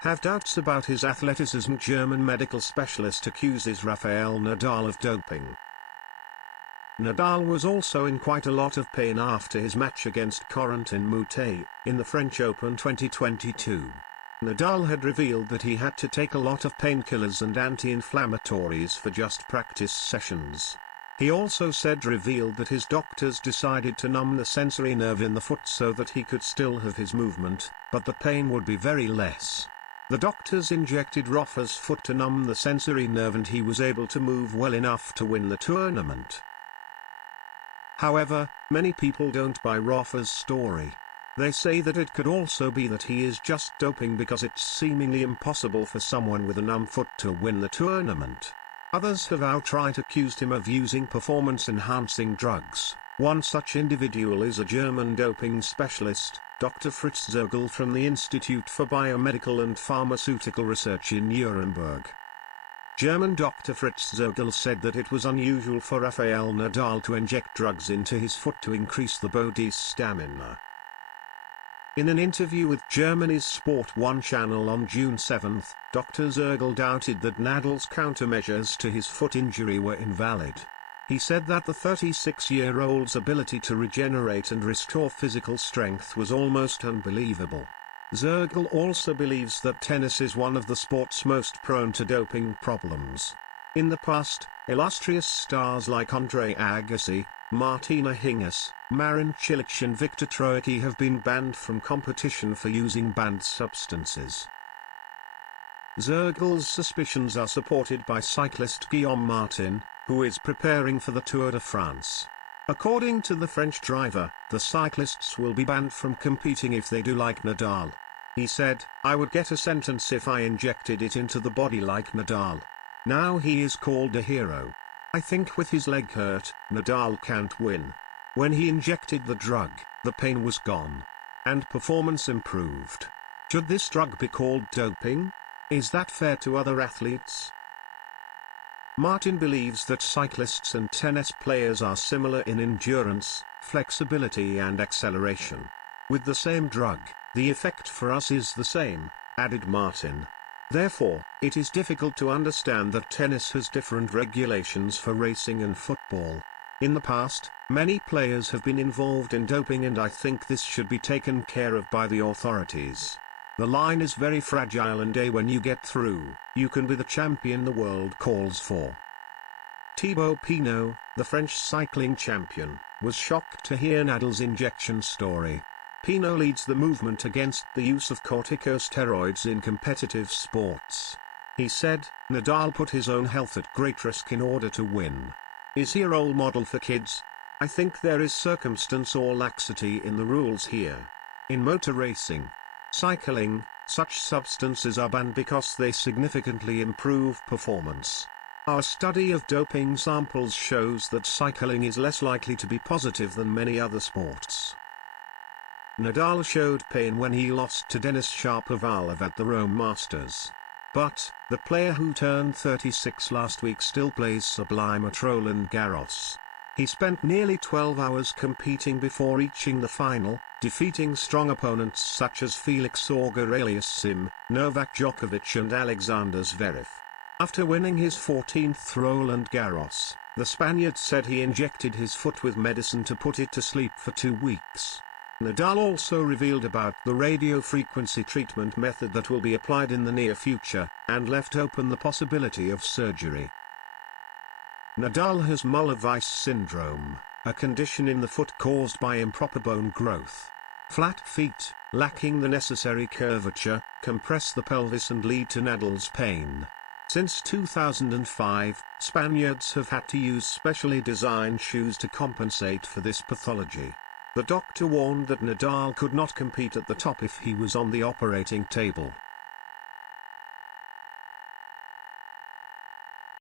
have doubts about his athleticism. German medical specialist accuses Rafael Nadal of doping. Nadal was also in quite a lot of pain after his match against Corentin Moutet in the French Open 2022. Nadal had revealed that he had to take a lot of painkillers and anti-inflammatories for just practice sessions. He also revealed that his doctors decided to numb the sensory nerve in the foot so that he could still have his movement, but the pain would be very less. The doctors injected Rafa's foot to numb the sensory nerve and he was able to move well enough to win the tournament. However, many people don't buy Rafa's story. They say that it could also be that he is just doping because it's seemingly impossible for someone with a numb foot to win the tournament. Others have outright accused him of using performance-enhancing drugs. One such individual is a German doping specialist, Dr. Fritz Zögel from the Institute for Biomedical and Pharmaceutical Research in Nuremberg. German Dr. Fritz Zögel said that it was unusual for Rafael Nadal to inject drugs into his foot to increase the body's stamina. In an interview with Germany's Sport 1 channel on June 7, Dr. Zögel doubted that Nadal's countermeasures to his foot injury were invalid. He said that the 36-year-old's ability to regenerate and restore physical strength was almost unbelievable. Zögel also believes that tennis is one of the sports most prone to doping problems. In the past, illustrious stars like Andre Agassi, Martina Hingis, Marin Cilic and Viktor Troicki have been banned from competition for using banned substances. Zögel's suspicions are supported by cyclist Guillaume Martin, who is preparing for the Tour de France. According to the French driver, the cyclists will be banned from competing if they do like Nadal. He said, "I would get a sentence if I injected it into the body like Nadal. Now he is called a hero. I think with his leg hurt, Nadal can't win. When he injected the drug, the pain was gone. And performance improved. Should this drug be called doping? Is that fair to other athletes?" Martin believes that cyclists and tennis players are similar in endurance, flexibility and acceleration. With the same drug, the effect for us is the same, added Martin. Therefore, it is difficult to understand that tennis has different regulations for racing and football. In the past, many players have been involved in doping and I think this should be taken care of by the authorities. The line is very fragile and when you get through, you can be the champion the world calls for. Thibaut Pinot, the French cycling champion, was shocked to hear Nadal's injection story. Pinot leads the movement against the use of corticosteroids in competitive sports. He said, "Nadal put his own health at great risk in order to win. Is he a role model for kids? I think there is circumstance or laxity in the rules here. In motor racing, cycling, such substances are banned because they significantly improve performance. Our study of doping samples shows that cycling is less likely to be positive than many other sports." Nadal showed pain when he lost to Denis Shapovalov at the Rome Masters. But, the player who turned 36 last week still plays sublime at Roland Garros. He spent nearly 12 hours competing before reaching the final, defeating strong opponents such as Felix Auger-Aliassime, Novak Djokovic and Alexander Zverev. After winning his 14th Roland Garros, the Spaniard said he injected his foot with medicine to put it to sleep for 2 weeks. Nadal also revealed about the radiofrequency treatment method that will be applied in the near future, and left open the possibility of surgery. Nadal has Muller-Weiss syndrome, a condition in the foot caused by improper bone growth. Flat feet, lacking the necessary curvature, compress the pelvis and lead to Nadal's pain. Since 2005, Spaniards have had to use specially designed shoes to compensate for this pathology. The doctor warned that Nadal could not compete at the top if he was on the operating table.